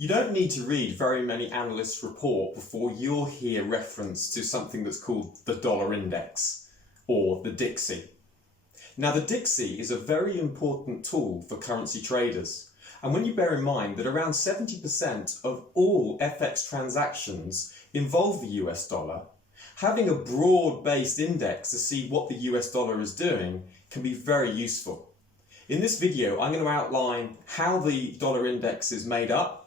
You don't need to read very many analysts' report before you'll hear reference to something that's called the dollar index, or the DXY. Now the DXY is a very important tool for currency traders, and when you bear in mind that around 70% of all FX transactions involve the US dollar, having a broad-based index to see what the US dollar is doing can be very useful. In this video, I'm going to outline how the dollar index is made up.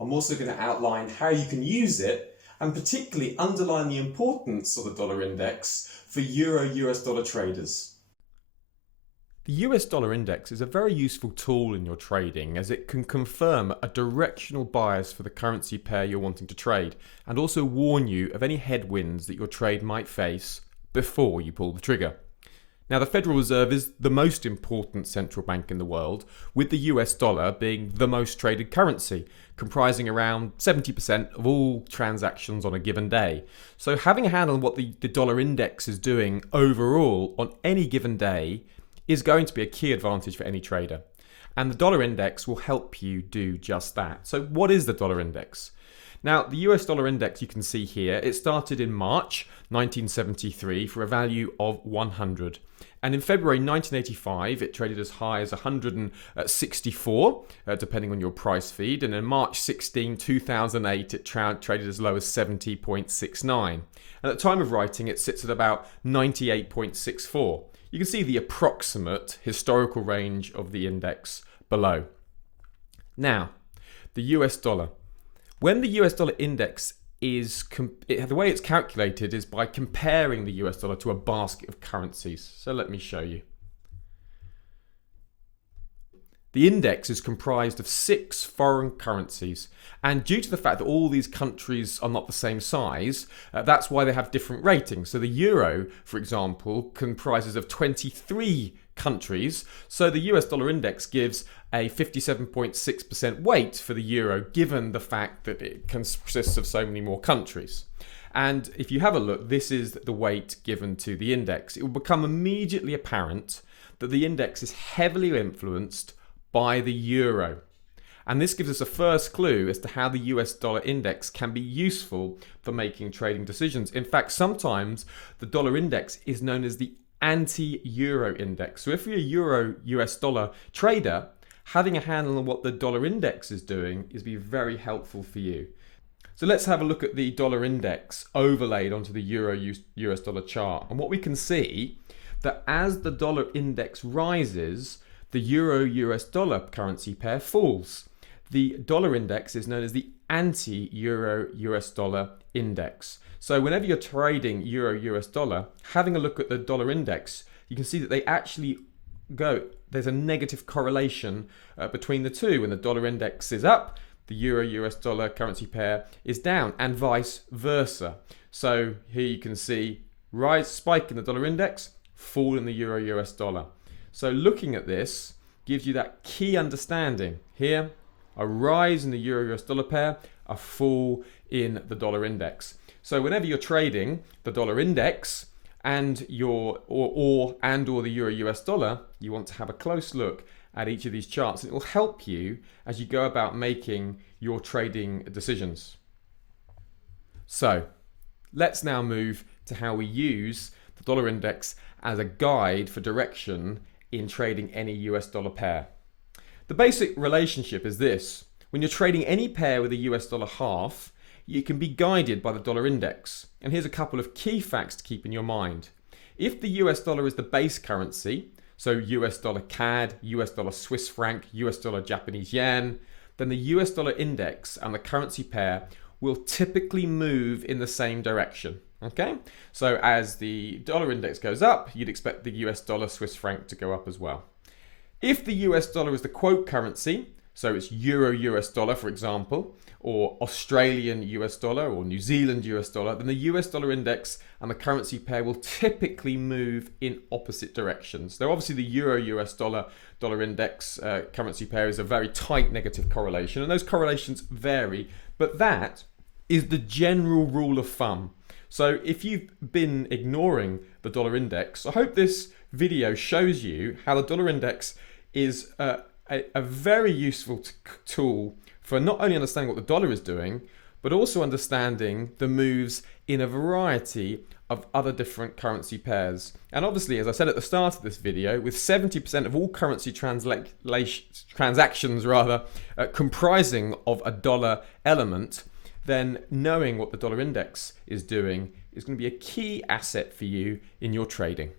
I'm also going to outline how you can use it and particularly underline the importance of the dollar index for Euro-US dollar traders. The US dollar index is a very useful tool in your trading as it can confirm a directional bias for the currency pair you're wanting to trade and also warn you of any headwinds that your trade might face before you pull the trigger. Now, the Federal Reserve is the most important central bank in the world, with the US dollar being the most traded currency, comprising around 70% of all transactions on a given day. So having a handle on what the dollar index is doing overall on any given day is going to be a key advantage for any trader. And the dollar index will help you do just that. So what is the dollar index? Now, the US dollar index you can see here, it started in March 1973 for a value of 100. And in February 1985, it traded as high as 164, depending on your price feed. And in March 16, 2008, it traded as low as 70.69. And at the time of writing, it sits at about 98.64. You can see the approximate historical range of the index below. Now, the US dollar. When the US dollar index is, the way it's calculated is by comparing the US dollar to a basket of currencies. So let me show you. The index is comprised of 6 foreign currencies, and due to the fact that all these countries are not the same size, that's why they have different ratings. So the euro, for example, comprises of 23 countries, so the US dollar index gives a 57.6% weight for the euro, given the fact that it consists of so many more countries. And if you have a look, this is the weight given to the index. It will become immediately apparent that the index is heavily influenced by the euro. And this gives us a first clue as to how the US dollar index can be useful for making trading decisions. In fact, sometimes the dollar index is known as the anti-euro index. So if you're a euro-US dollar trader, having a handle on what the dollar index is doing is be very helpful for you. So let's have a look at the dollar index overlaid onto the euro-US dollar chart. And what we can see that as the dollar index rises, the euro-US dollar currency pair falls. The dollar index is known as the anti-euro-US dollar index. So whenever you're trading euro-US dollar, having a look at the dollar index, you can see that they actually there's a negative correlation between the two. When the dollar index is up, the euro-US dollar currency pair is down, and vice versa. So here you can see spike in the dollar index, fall in the euro-US dollar. So looking at this gives you that key understanding. Here, a rise in the euro-US dollar pair, a fall in the dollar index. So whenever you're trading the dollar index and the euro-US dollar, you want to have a close look at each of these charts, and it will help you as you go about making your trading decisions. So let's now move to how we use the dollar index as a guide for direction in trading any US dollar pair. The basic relationship is this. When you're trading any pair with a US dollar half, you can be guided by the dollar index. And here's a couple of key facts to keep in your mind. If the US dollar is the base currency, so US dollar CAD, US dollar Swiss franc, US dollar Japanese yen, then the US dollar index and the currency pair will typically move in the same direction. Okay, so as the dollar index goes up, you'd expect the US dollar Swiss franc to go up as well. If the US dollar is the quote currency, so it's euro-US dollar, for example, or Australian US dollar or New Zealand US dollar, then the US dollar index and the currency pair will typically move in opposite directions. Now, obviously, the euro-US dollar index currency pair is a very tight negative correlation, and those correlations vary, but that is the general rule of thumb. So if you've been ignoring the dollar index, I hope this video shows you how the dollar index is a very useful tool for not only understanding what the dollar is doing, but also understanding the moves in a variety of other different currency pairs. And obviously, as I said at the start of this video, with 70% of all currency transactions comprising of a dollar element, then knowing what the dollar index is doing is going to be a key asset for you in your trading.